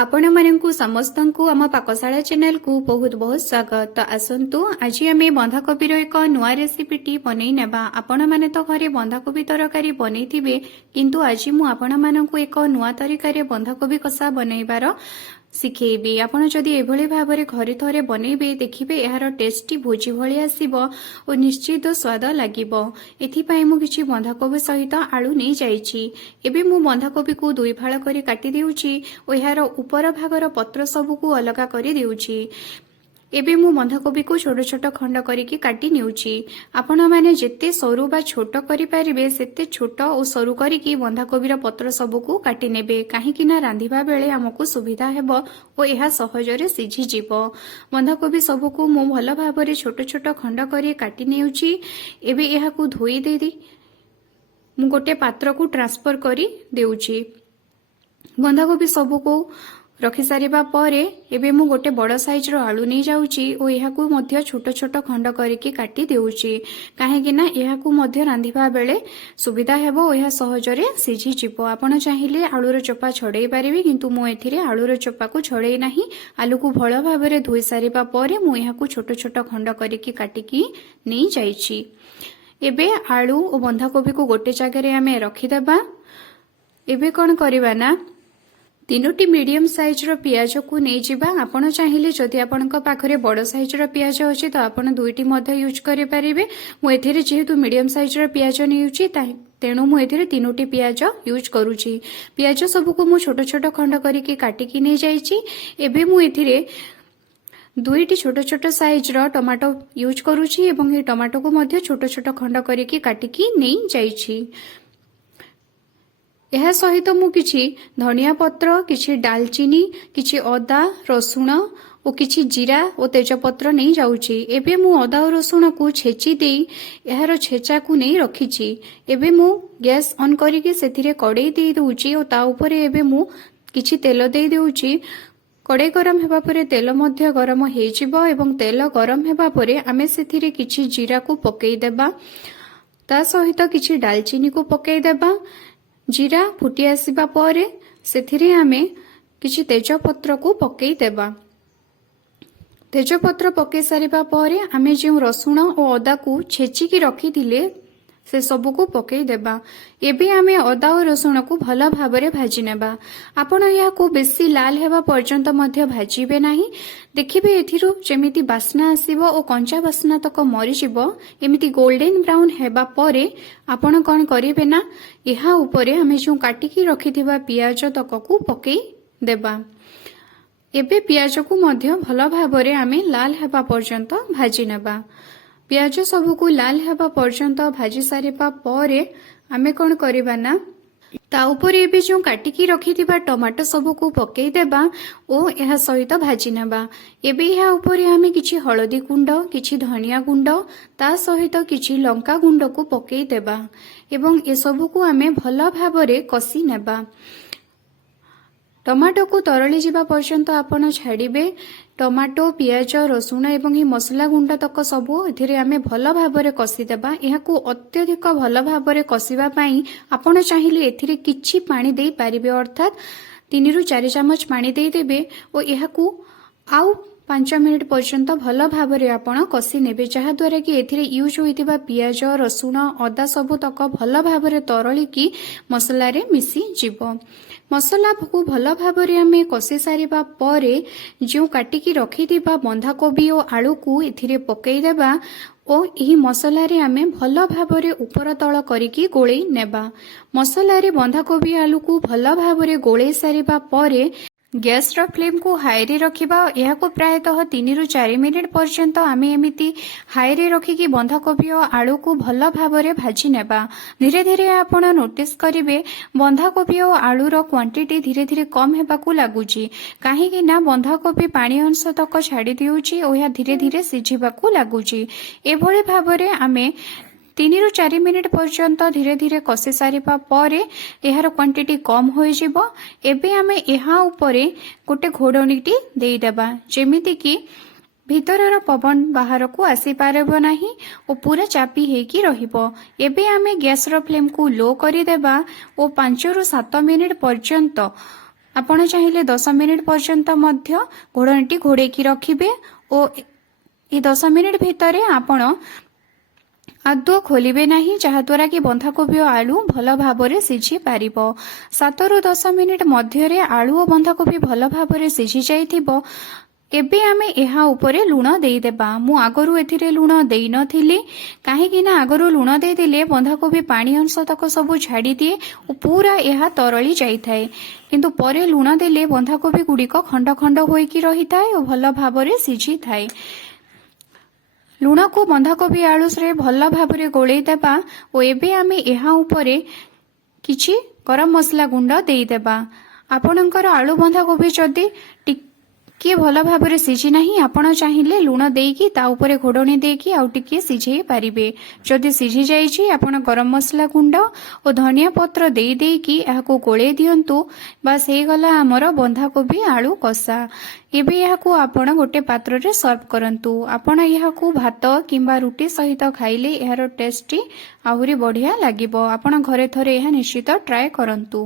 आपण मानकु समस्तंकु आम पाकशाला चैनल को बहुत बहुत स्वागत। तो आसंतु आज आम बंधाकोबीर एक नुआ रेसिपीटी बनई नेबा। आपण माने तो घरे बंधाकोबी तरकारी बनैथिबे, किंतु आज मु आपण मानकु एक नुआ तरीकारे बंधाकोबी कषा बनैबार शिखेबी। आपण जदि एभली भाबरे घरे थरे बनैबे देखिबे एहार टेस्टी भोजी भली आसीबो और निश्चित स्वाद लागिबो। एथिपाई मु किछि बंधाकोबी सहित आलू नै जाइछि। एबे मु बंधाकोबी को दुई फाळ करी काटि देउछि और एहार ऊपर भागर पत्र सबु को अलगा करी देउछि। एबे मु बंधाकोबी को छोट छोट खंड करिकि काटि नेउछि। आपण माने जेते सरू बा छोट करि पारिबे सेते छोट और सरू करिकि बंधाकोबीर पत्र सबु को काटि नेबे, काहेकि ना रांधिबा बेले हमकु सुविधा हेबो और एहा सहजरे सिझि जिवो। बंधाकोबी सबु को मु भल भाबरे छोट छोट खंड करि काटि नेउछि। एबे एहा को धोई देदी मु गोटे पात्र को ट्रांसफर करी देउछि। बंधाकोबी सबु को रखि सारिबा परे एबे मु गोटे बड़ साइज रो आलू नै जाउची और एहा को मध्य छोट छोट खंड करिकि काटि देउची, काहेकि ना एहा को मध्य रांधिबा बेले सुविधा हेबो और एहा सहजरे सिझि जिवो। आपण चाहिले आलू रो चोपा छडै पारिबे, किंतु मु एथिरे आलू रो चोपा को छडै नाही। आलू को भल भाबरे धोई सारिबा परे मु एहा को छोट छोट खंड करिकि काटिकि नै जाइची। एबे आलू और बंधाकोबी को गोटे जगह रे आमे रखि देबा। एबे कोन करिबा ना तीनोटी मीडियम साइज रो पियाज को नहीं जिबा। आपण चाहिले जदि आपनका पाखरे बड़ साइज रो पियाज अछि तो आपण दुईटी मध्य यूज करि पारिबे। मु एथिरे जेहेतु मीडियम साइज रो पियाज नेउछि तेणु मु एथिरे तीनोटी पियाज यूज करूछि। पियाज सब को मु छोट छोट खंड करिकि काटिकि नै जाइछि। एबे मु एथिरे दुईटी छोट छोट साइज रो टमाटो यूज करूछि एवं ए टमाटो को मध्य छोट छोट खंड करिकि काटिकि नै जाइछि। यह सहित मु किछि धनिया पत्र, किछि डालचीनी, किछि अदा रसुण और किछि जीरा और तेजपत्र नहीं जाउछि। एबे मु अदा और रसुण को छेची देई एहार छेचा को नहीं रखिछि। एबे मु गैस ऑन करिकि सेथिरे कड़ाई देई दउछि और ता ऊपरे एबे मु किछि तेल देई देउछि। कड़ाई गरम हेबा परे तेल मध्य गरम हेइ जिवो एवं तेल गरम हेबा परे आमे सेथिरे किछि जीरा को पकेई देबा, ता सहित किछि डालचीनी को पकेई देबा। जीरा फुटी आसीबा परे सेथिरे आमे किछि तेजपत्र को पकेई देबा। तेजपत्र पकेई सारिबा परे आमे जे रसुण और अदा को छेची की रखी दिले से सबु को पकेई देबा। एबे आमे अदा और रसुण को भल भाबरे भाजी नेबा। आपण या को बेसी लाल हेबा पर्यंत मध्य भाजीबे नाही। देखिबे एथिरु जेमिति बास्ना आसीबो और कंचा बास्ना तक मरि जिवो। एमिति गोल्डन ब्राउन हेबा परे आपण कोन करिबे ना एहा ऊपरे आमे जो काटिकी रखिथिबा पियाज तक को पकेई देबा। एबे पियाज को मध्य भल भाबरे आमे लाल हेबा पर्यंत भाजी नेबा। पियाज सबु को लाल हेबा पर्यंत भाजी सारिबा परे आमे कोन करिबा ना ता ऊपर एबे जो काटिकी रखिथिबा टमाटो सबु को पकेई देबा और एहा सहित भाजी नेबा। एबे एहा ऊपर आमे किछि हळदी गुंड, किछि धनिया गुंड, ता सहित किछि लंका गुंड को पकेई देबा एवं ए सबु को आमे भल भाबरे कसी नेबा। टमाटो को तरली जिबा पर्यंत आपण छाड़िबे। टमाटो, पियाज, रसुण एवं ही मसला गुंड तक सबु एथिरे आमे भल भाबरे कसी देबा। एहा को अत्यधिक भल भाबरे कसीबा पई आपण चाहिले एथिरे किछि पानी देई पारिबे, अर्थात 3 रु 4 चमच पानी देई देबे और एहा को आउ 5 मिनिट पर्यंत भल भाबरे आपण कसी नेबे, जहा द्वारा कि एथिरे यूज होइतिबा पियाज, रसुण, अदा सबु तक भल भाबरे तरली की मसला रे मिसी जिवो। मसला को भल भाबरे आमे कसी सारिबा परे जो काटिकी रखिथिबा बंधाकोबी और आलू को एथिरे पकेई देबा और एही मसला रे आमे भल भाबरे ऊपर तळ करिकी गोळेई नेबा। मसला रे बंधाकोबी आलू को भल भाबरे गोळेई सारिबा परे गैस रो फ्लेम को हाई रे रखिबा। यह को प्रायतः 3 रु 4 मिनिट पर्यंत आमे एमिति हाई रे रखिकी बंधाकोबी और आलू को भल भाबरे भाजी नेबा। धीरे धीरे आपण नोटिस करिवे बंधाकोबी और आलू रो क्वांटिटी धीरे धीरे कम हेबा को लागुची, काहेकि ना बंधाकोबी पानी अंश तक छाड़ी दिउची और यह धीरे धीरे सिझिबा को लागुची। एभली भाबरे आमे 3 रु 4 मिनिट पर्यंत धीरे धीरे कसी सारिबा परे एहार क्वांटिटी कम होई जिवो। एबे आमे एहा ऊपरे गोटे घोडणीटी देई देबा, जेमिति कि भितरर पवन बाहर को आसी पारबो नाही और पूरा चापी हेकी रहिबो। एबे आमे गैस रो फ्लेम को लो करी देबा और 5 रु 7 मिनिट पर्यंत ଆପଣ ଚାହିଁଲେ 10 ମିନିଟ୍ ପର୍ଯ୍ୟନ୍ତ ମଧ୍ୟ ଘୋଡ଼ଣୀଟି ଘୋଡ଼େଇକି ରଖିବେ ଓ ଏ 10 ମିନିଟ୍ ଭିତରେ ଆପଣ ଆଦୌ ଖୋଲିବେ ନାହିଁ, ଯାହାଦ୍ୱାରା କି ବନ୍ଧାକୋବି ଓ ଆଳୁ ଭଲ ଭାବରେ ସିଝି ପାରିବ। 7ରୁ 10 ମିନିଟ୍ ମଧ୍ୟରେ ଆଳୁ ଓ ବନ୍ଧାକୋବି ଭଲ ଭାବରେ ସିଝି ଯାଇଥିବ। ଏବେ ଆମେ ଏହା ଉପରେ ଲୁଣ ଦେଇଦେବା। ମୁଁ ଆଗରୁ ଏଥିରେ ଲୁଣ ଦେଇନଥିଲି, କାହିଁକି ନା ଆଗରୁ ଲୁଣ ଦେଇଦେଲେ ବନ୍ଧାକୋବି ପାଣି ଅଂଶ ତକ ସବୁ ଛାଡ଼ିଦିଏ ଓ ପୁରା ଏହା ତରଳି ଯାଇଥାଏ। କିନ୍ତୁ ପରେ ଲୁଣ ଦେଲେ ବନ୍ଧାକୋବି ଗୁଡ଼ିକ ଖଣ୍ଡ ଖଣ୍ଡ ହୋଇକି ରହିଥାଏ ଓ ଭଲ ଭାବରେ ସିଝିଥାଏ। ଲୁଣକୁ ବନ୍ଧାକୋବି ଆଳୁରେ ଭଲ ଭାବରେ ଗୋଳେଇ ଦେବା ଓ ଏବେ ଆମେ ଏହା ଉପରେ କିଛି ଗରମ ମସଲା ଗୁଣ୍ଡ ଦେଇଦେବା। ଆପଣଙ୍କର ଆଳୁ ବନ୍ଧାକୋବି ଯଦି ଟିକେ ଭଲ ଭାବରେ ସିଝି ନାହିଁ, ଆପଣ ଚାହିଁଲେ ଲୁଣ ଦେଇକି ତା ଉପରେ ଘୋଡ଼ଣୀ ଦେଇକି ଆଉ ଟିକେ ସିଝେଇ ପାରିବେ। ଯଦି ସିଝି ଯାଇଛି, ଆପଣ ଗରମ ମସଲା ଗୁଣ୍ଡ ଓ ଧନିଆ ପତ୍ର ଦେଇକି ଏହାକୁ ଗୋଳେଇ ଦିଅନ୍ତୁ। ବାସ୍ ହେଇଗଲା ଆମର ବନ୍ଧାକୋବି ଆଳୁ କଷା। ଏବେ ଏହାକୁ ଆପଣ ଗୋଟେ ପାତ୍ରରେ ସର୍ଭ କରନ୍ତୁ। ଆପଣ ଏହାକୁ ଭାତ କିମ୍ବା ରୁଟି ସହିତ ଖାଇଲେ ଏହାର ଟେଷ୍ଟି ଆହୁରି ବଢ଼ିଆ ଲାଗିବ। ଆପଣ ଘରେ ଥରେ ଏହା ନିଶ୍ଚିତ ଟ୍ରାଏ କରନ୍ତୁ।